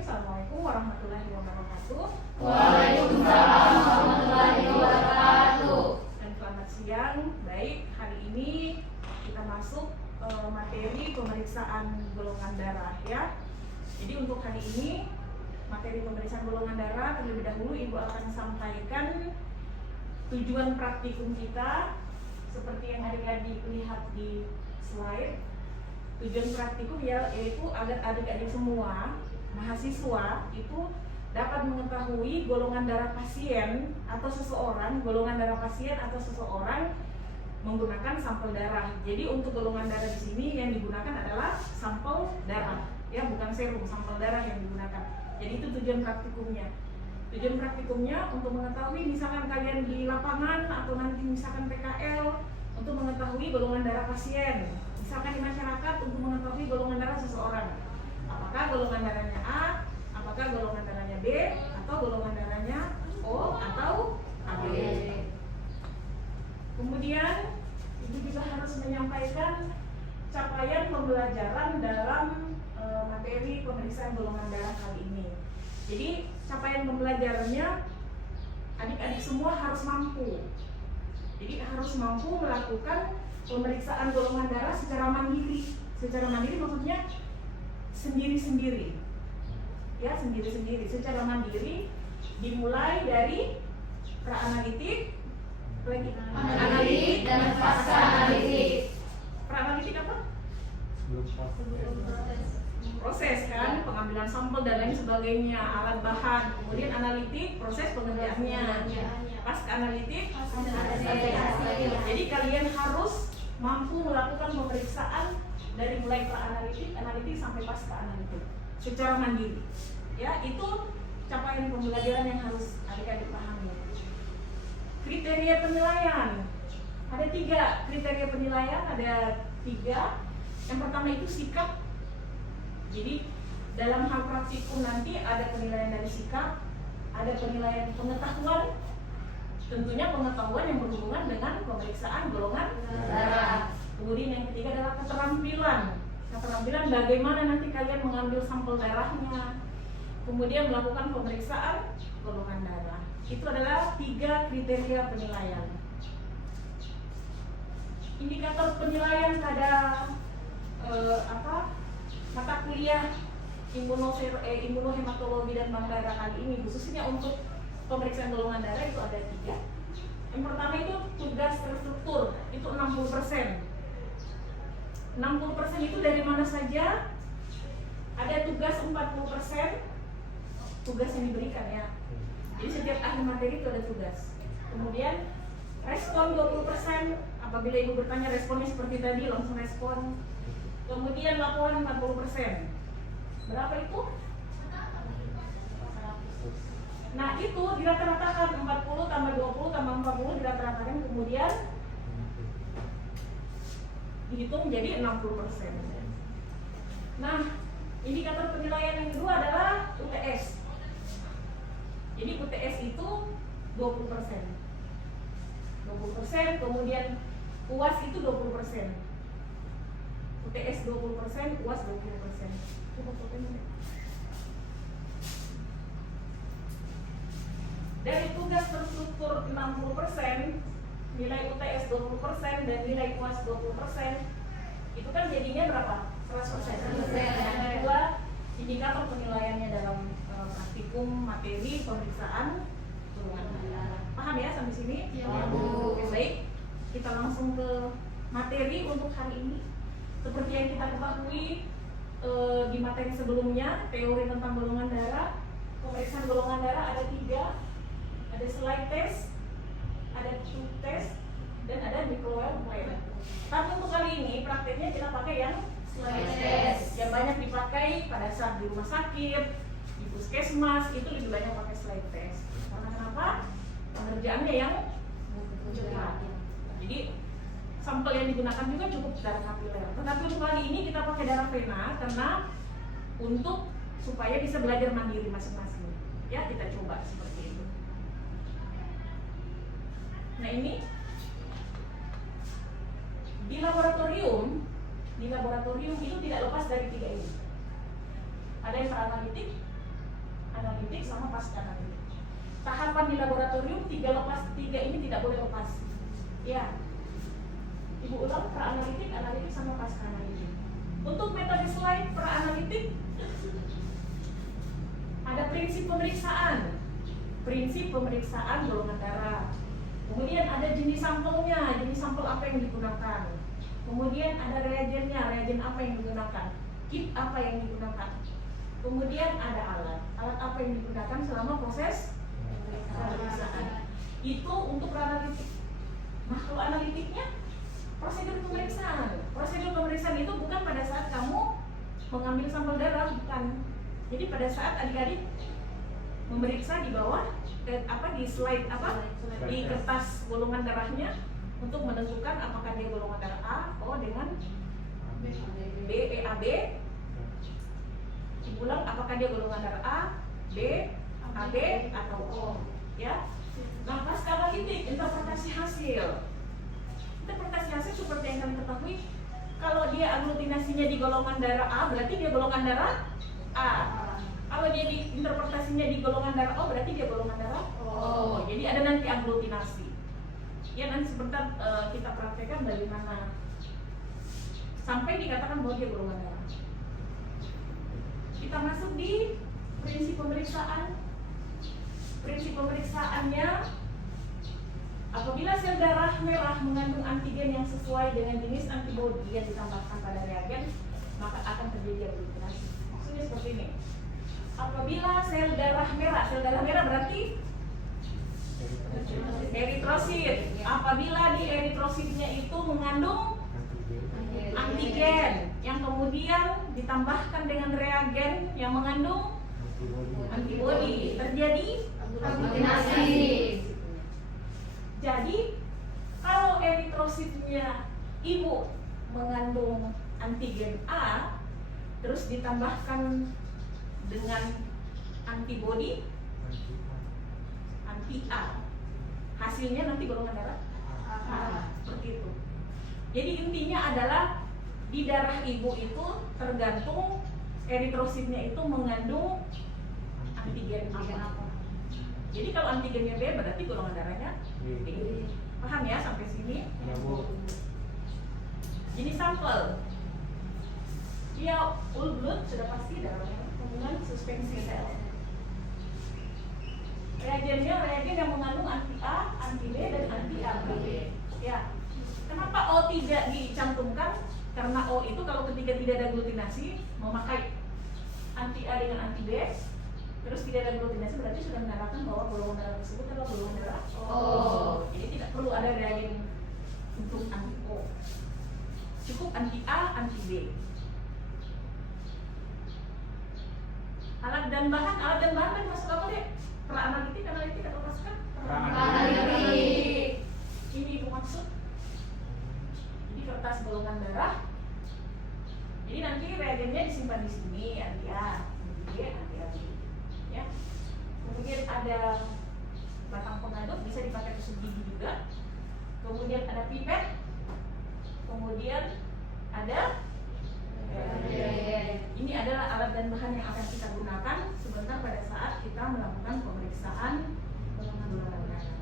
Assalamualaikum warahmatullahi wabarakatuh. Waalaikumsalam warahmatullahi wabarakatuh. Dan selamat siang. Baik, hari ini kita masuk materi pemeriksaan golongan darah ya. Jadi untuk hari ini materi pemeriksaan golongan darah terlebih dahulu Ibu akan sampaikan tujuan praktikum kita seperti yang adik-adik lihat di slide. Tujuan praktikum yaitu agar adik-adik semua mahasiswa itu dapat mengetahui golongan darah pasien atau seseorang, menggunakan sampel darah. Jadi untuk golongan darah di sini yang digunakan adalah sampel darah, ya bukan serum, sampel darah yang digunakan. Jadi itu tujuan praktikumnya. Tujuan praktikumnya untuk mengetahui misalkan kalian di lapangan atau nanti misalkan PKL untuk mengetahui golongan darah pasien. Misalkan di masyarakat untuk mengetahui golongan darah seseorang. Apakah golongan darahnya A, apakah golongan darahnya B, atau golongan darahnya O atau AB. Kemudian Ibu juga harus menyampaikan capaian pembelajaran dalam materi pemeriksaan golongan darah kali ini. Jadi capaian pembelajarannya adik-adik semua harus mampu. Jadi harus mampu melakukan pemeriksaan golongan darah secara mandiri. Secara mandiri maksudnya sendiri-sendiri. Ya, sendiri-sendiri. Secara mandiri dimulai dari pra-analitik, Analitik dan pasca analitik. Pra-analitik apa? Proses kan, pengambilan sampel dan lain sebagainya, alat bahan. Kemudian analitik, proses pengerjaannya. Pasca analitik, jadi kalian harus mampu melakukan pemeriksaan dari mulai pra-analitik, analitik sampai pasca analitik secara mandiri. Ya, itu capaian pembelajaran yang harus adik-adik pahami. Kriteria penilaian ada 3 kriteria penilaian, ada 3. Yang pertama itu sikap. Jadi dalam hal praktikum nanti ada penilaian dari sikap, ada penilaian pengetahuan. Tentunya pengetahuan yang berhubungan dengan pemeriksaan golongan darah. Kemudian yang ketiga adalah keterampilan. Keterampilan bagaimana nanti kalian mengambil sampel darahnya, kemudian melakukan pemeriksaan golongan darah. Itu adalah 3 kriteria penilaian. Indikator penilaian pada mata kuliah imunohematologi dan bank darah kali ini, khususnya untuk pemeriksaan golongan darah itu ada 3. Yang pertama itu tugas terstruktur, itu 60%. 60% itu dari mana saja? Ada tugas 40%, tugas yang diberikan ya. Jadi setiap ahli materi itu ada tugas. Kemudian respon 20%, apabila ibu bertanya responnya seperti tadi langsung respon. Kemudian laporan 40%. Berapa itu? Nah itu dirata-ratakan 40 tambah 20 tambah 40 dirata-ratakan, kemudian dihitung menjadi 60%. Nah indikator penilaian yang kedua adalah UTS. Jadi UTS itu 20%, kemudian UAS itu 20%. UTS 20%, UAS 20%. Dari tugas terstruktur 60%, nilai UTS 20% dan nilai UAS 20%, itu kan jadinya berapa? 100%. Yang kedua, indikator penilaiannya dalam praktikum materi pemeriksaan golongan darah. Paham ya sampai sini? Ya. Oke, baik. Kita langsung ke materi untuk hari ini. Seperti yang kita ketahui di materi sebelumnya, teori tentang golongan darah, pemeriksaan golongan darah ada 3. Ada slide test, ada tube test, dan ada microwave plate. Tapi untuk kali ini prakteknya kita pakai yang slide test. Yang banyak dipakai pada saat di rumah sakit, di puskesmas, itu lebih banyak pakai slide test. Karena kenapa? Pengerjaannya yang cepat. Jadi sampel yang digunakan juga cukup darah kapiler. Tetapi untuk kali ini kita pakai darah vena karena untuk supaya bisa belajar mandiri masing-masing. Ya, kita coba seperti itu. Nah ini di laboratorium itu tidak lepas dari 3 ini. Ada yang pra-analitik, analitik sama pasca analitik. Tahapan di laboratorium 3 ini tidak boleh lepas. Ya. Ibu ulang pra-analitik, analitik sama pasca analitik. Untuk metode slide pra-analitik ada prinsip pemeriksaan. Prinsip pemeriksaan golongan darah. Kemudian ada jenis sampelnya, jenis sampel apa yang digunakan. Kemudian ada reagennya, reagen apa yang digunakan. Kit apa yang digunakan. Kemudian ada alat apa yang digunakan selama proses pemeriksaan. Itu untuk analitik. Nah, kalau analitiknya prosedur pemeriksaan. Prosedur pemeriksaan itu bukan pada saat kamu mengambil sampel darah, bukan. Jadi pada saat adik-adik memeriksa di bawah di slide di kertas golongan darahnya untuk menentukan apakah dia golongan darah A, O dengan B, AB. Diulang apakah dia golongan darah A, B, AB atau O, ya. Nah, pasca analitik, interpretasi hasil. Interpretasi hasil seperti yang kalian ketahui, kalau dia aglutinasinya di golongan darah A, berarti dia golongan darah A. Kalau dia di interpretasinya di golongan darah O, berarti dia golongan darah O. Jadi ada nanti aglutinasi. Ya, nanti sebentar kita praktekkan bagaimana sampai dikatakan bahwa dia golongan darah. Kita masuk di prinsip pemeriksaan. Prinsip pemeriksaannya, apabila sel darah merah mengandung antigen yang sesuai dengan jenis antibodi yang ditambahkan pada reagen, maka akan terjadi aglutinasi. Maksudnya seperti ini. Apabila sel darah merah berarti eritrosit. Apabila di eritrositnya itu mengandung antigen yang kemudian ditambahkan dengan reagen yang mengandung antibodi, terjadi aglutinasi. Jadi kalau eritrositnya ibu mengandung antigen A, terus ditambahkan dengan antibodi anti A, hasilnya nanti golongan darah A, seperti itu. Jadi intinya adalah di darah ibu itu tergantung eritrositnya itu mengandung antigen apa. Jadi kalau antigennya B berarti golongan darahnya B. Paham ya sampai sini? Jenis sampel. Dia whole blood sudah pasti darahnya. Kemudian suspensi sel. Reagennya reagen yang mengandung anti A, anti B dan anti AB. Ya. Kenapa O tidak dicantumkan? Karena O itu kalau ketika tidak ada aglutinasi memakai anti A dengan anti B, terus tidak ada aglutinasi berarti sudah menandakan bahwa golongan darah tersebut adalah golongan darah O. Jadi tidak perlu ada reagen untuk anti O. Cukup anti A, anti B. Alat dan bahan tadi masuk apa deh? Pra-analitik, analitik atau pasca? Pra-analitik. Ini itu maksud. Jadi kertas golongan darah. Jadi nanti reagennya disimpan di sini, anti A, anti B, anti AB. Ya. Kemudian ada batang pengaduk, bisa dipakai tusuk gigi juga. Kemudian ada pipet. Kemudian ada ini adalah alat dan bahan yang akan kita gunakan sebentar pada saat kita melakukan pemeriksaan golongan darah.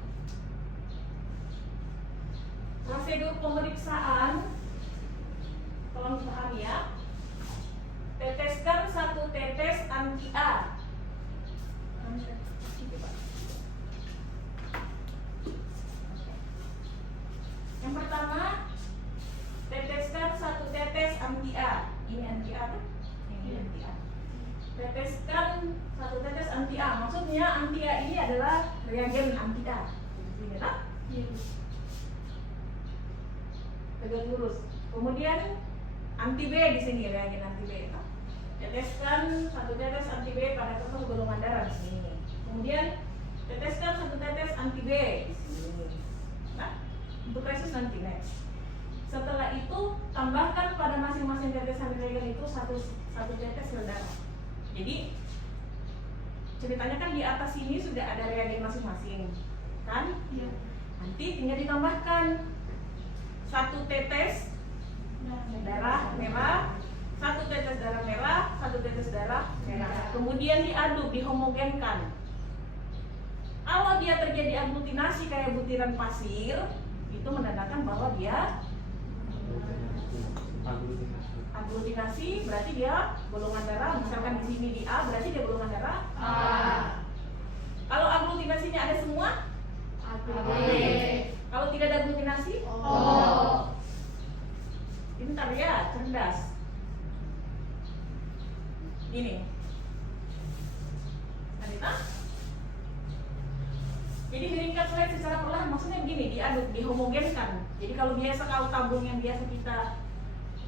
Prosedur pemeriksaan, tolong dipahami ya. Teteskan 1 tetes anti A. Yang pertama, teteskan 1 tetes anti A. Ini anti A tuh? Ini anti A. Teteskan 1 tetes anti A. Maksudnya anti A ini adalah reagen anti A. Ini lah. Tegak lurus. Kemudian anti B di sini, reagen anti B. Teteskan 1 tetes anti B pada kertas golongan darah di sini. Kemudian teteskan 1 tetes anti B di sini. Nah, untuk resus nanti next. Setelah itu tambahkan pada masing-masing tetesan reagen itu satu tetes sel darah. Jadi ceritanya kan di atas ini sudah ada reagen masing-masing, kan? Ya. Nanti tinggal ditambahkan 1 tetes darah merah 1 tetes darah merah, 1 tetes darah merah. Kemudian diaduk, dihomogenkan. Kalau dia terjadi aglutinasi kayak butiran pasir, itu menandakan bahwa dia aglutinasi, berarti dia golongan darah. Misalkan di sini di A, berarti dia golongan darah A. Kalau aglutinasinya ada semua, AB. kalau tidak ada aglutinasi, O. pintar ya, cerdas. Ini, Anita. Jadi diringkas slide secara perlahan, maksudnya begini, diaduk, dihomogenkan. Jadi kalau biasa kalau tabung yang biasa kita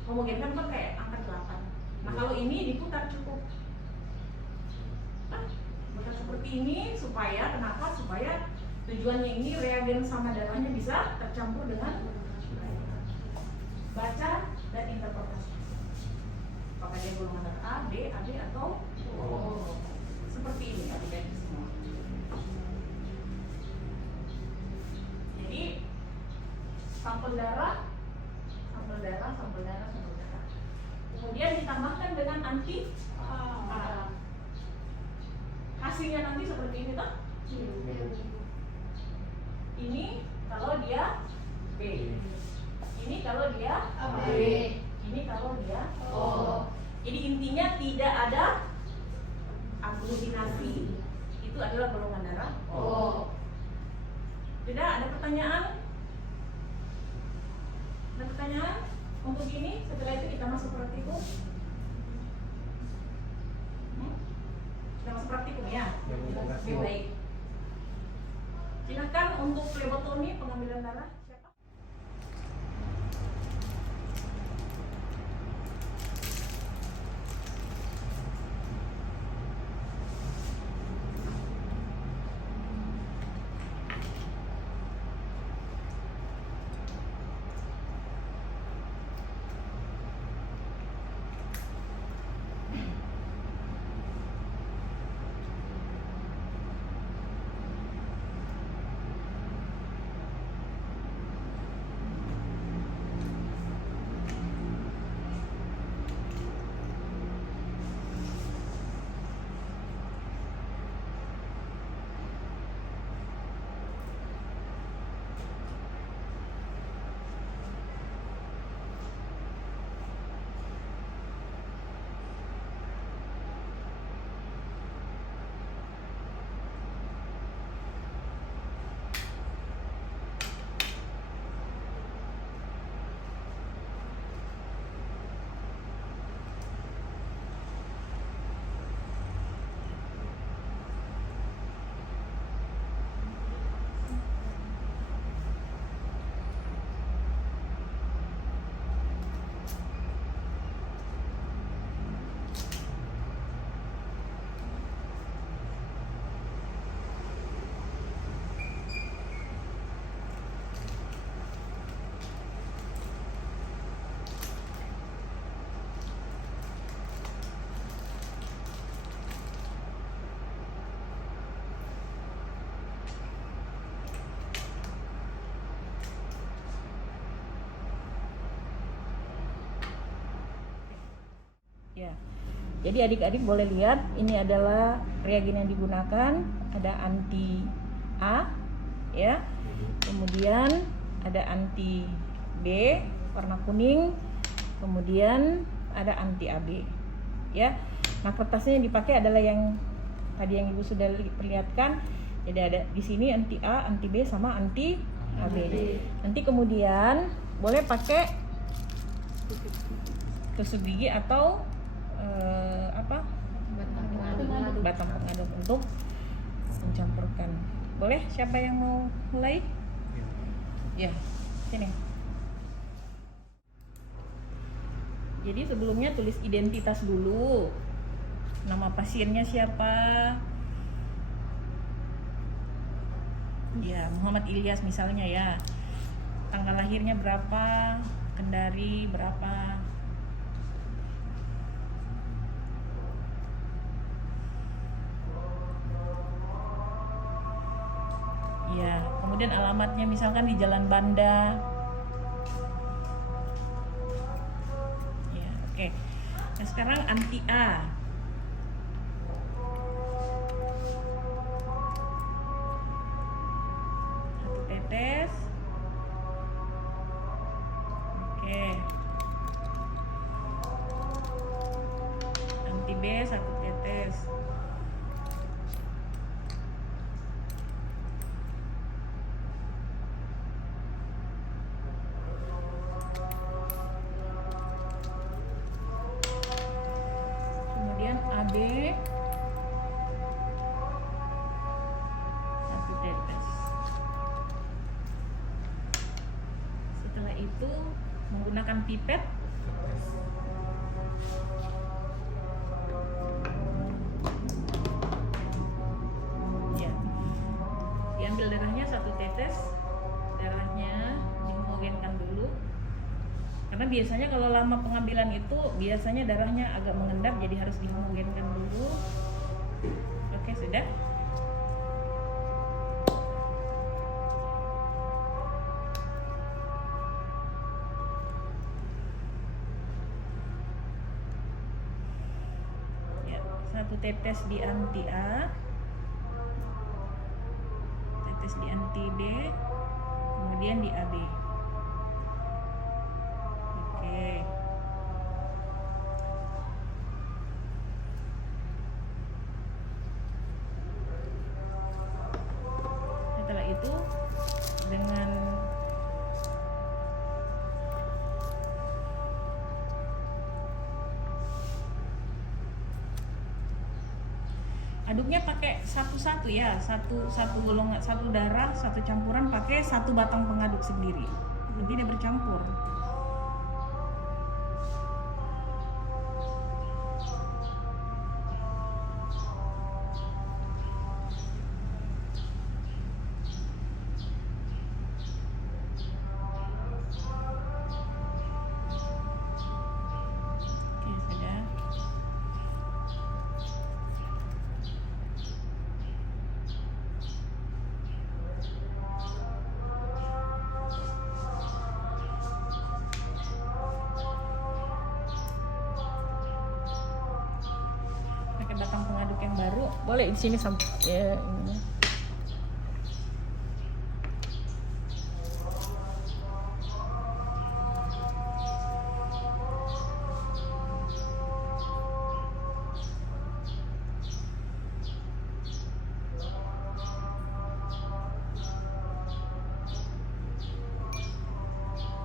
homogenkan kan kayak angka 8. Nah kalau ini diputar cukup. Putar seperti ini supaya kenapa? Supaya tujuannya ini reagen sama darahnya bisa tercampur dengan baca dan interpretasi. Apakah dia golongan darah A, B, AB atau O? Seperti ini adik-adik semua. Jadi sampel darah. Kemudian ditambahkan dengan anti A. Hasilnya nanti seperti ini toh. Ini kalau dia B. Ini kalau dia AB. Ini kalau dia O. Jadi intinya tidak ada aglutinasi. Itu adalah golongan darah O. Tidak ada pertanyaan? Ada pertanyaan untuk ini? Setelah itu kita masuk praktikum. Kita masuk praktikum ya. Baik. Silakan untuk flebotomi, pengambilan darah. Siapa? Ya. Jadi adik-adik boleh lihat ini adalah reagen yang digunakan, ada anti A ya. Kemudian ada anti B warna kuning, kemudian ada anti AB ya. Nah, kertasnya yang dipakai adalah yang tadi yang Ibu sudah perlihatkan. Jadi ada di sini anti A, anti B sama anti AB. Nanti kemudian boleh pakai tusuk gigi atau batang pengaduk untuk mencampurkan. Boleh? Siapa yang mau mulai? Ya, sini. Jadi sebelumnya tulis identitas dulu. Nama pasiennya siapa? Ya, Muhammad Ilyas misalnya ya. Tanggal lahirnya berapa? Kendari berapa? Ya, kemudian alamatnya misalkan di Jalan Banda. Ya, oke. sekarang anti A. Satu tetes. Oke. Anti B satu tetes. Kemudian AB satu tetes. Setelah itu menggunakan pipet ya, diambil darahnya satu tetes, darahnya dihomogenkan dulu. Karena biasanya kalau lama pengambilan itu biasanya darahnya agak mengendap, jadi harus dihomogenkan dulu. Oke, sudah. Ya, satu tetes di anti A, tetes di anti B, kemudian di AB. Oke. Setelah itu dengan aduknya pakai satu-satu ya, satu golongan, satu darah, satu campuran, pakai satu batang pengaduk sendiri. Jadi dia bercampur. Oke, sudah. Pakai batang pengaduk yang baru. Boleh di sini sampai ya ini.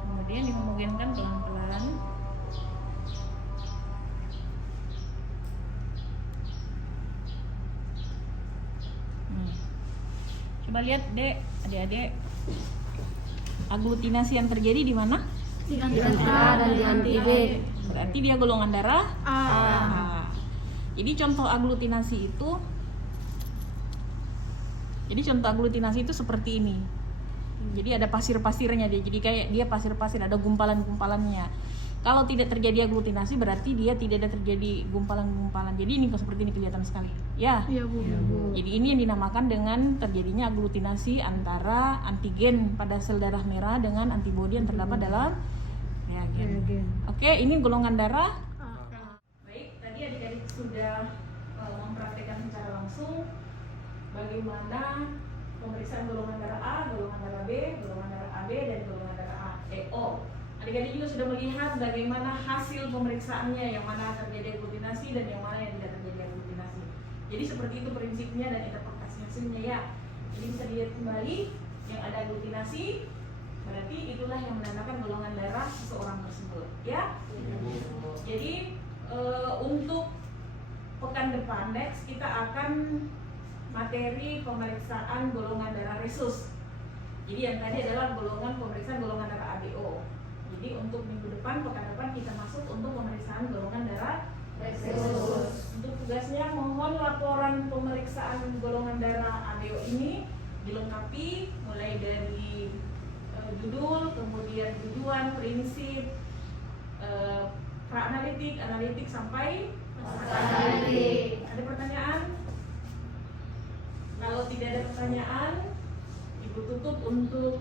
Kemudian dihomogenkan pelan-pelan. Coba lihat Dek, adik-adik, aglutinasi yang terjadi di mana? Di anti A dan di anti B. Berarti dia golongan darah A. Jadi contoh aglutinasi itu seperti ini. Jadi ada pasir-pasirnya dia. Jadi kayak dia pasir-pasir, ada gumpalan-gumpalannya. Kalau tidak terjadi aglutinasi berarti dia tidak ada terjadi gumpalan-gumpalan. Jadi ini seperti ini kelihatan sekali. Ya. Iya, Bu. Jadi ini yang dinamakan dengan terjadinya aglutinasi antara antigen pada sel darah merah dengan antibodi yang terdapat dalam reagen. Oke, ini golongan darah. Baik, tadi adik-adik sudah mempraktekkan secara langsung bagaimana pemeriksaan golongan darah A, golongan darah B, golongan darah AB, dan golongan darah AO. Adik-adik juga sudah melihat bagaimana hasil pemeriksaannya, yang mana terjadi aglutinasi dan yang mana yang tidak terjadi aglutinasi. Jadi seperti itu prinsipnya dan interpretasi hasilnya ya. Jadi bisa dilihat kembali yang ada aglutinasi, berarti itulah yang menandakan golongan darah seseorang tersebut ya. Jadi untuk pekan depan next kita akan materi pemeriksaan golongan darah resus. Jadi yang tadi adalah pemeriksaan golongan darah ABO. Jadi untuk minggu depan, pekan depan kita masuk untuk pemeriksaan golongan darah resus. Untuk tugasnya mohon laporan pemeriksaan golongan darah ABO ini dilengkapi mulai dari judul, kemudian tujuan, prinsip, pra-analitik, analitik sampai analitik. Ada pertanyaan? Kalau tidak ada pertanyaan, Ibu tutup untuk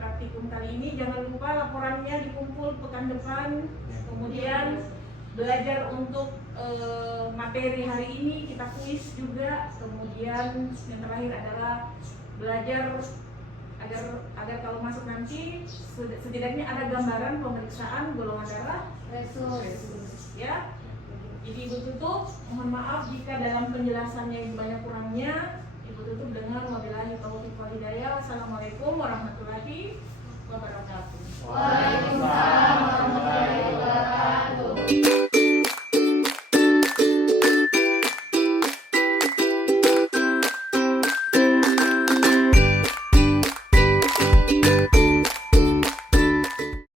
praktikum kali ini. Jangan lupa laporannya dikumpul pekan depan. Kemudian belajar untuk materi hari ini, kita kuis juga. Kemudian yang terakhir adalah belajar agar kalau masuk nanti setidaknya ada gambaran pemeriksaan golongan darah resus ya. Jadi Ibu tutup, mohon maaf jika dalam penjelasannya yang banyak kurangnya. Ibu tutup dengan wabillahi taufiq wal hidayah. Wassalamualaikum warahmatullahi wabarakatuh. Waalaikumsalam warahmatullahi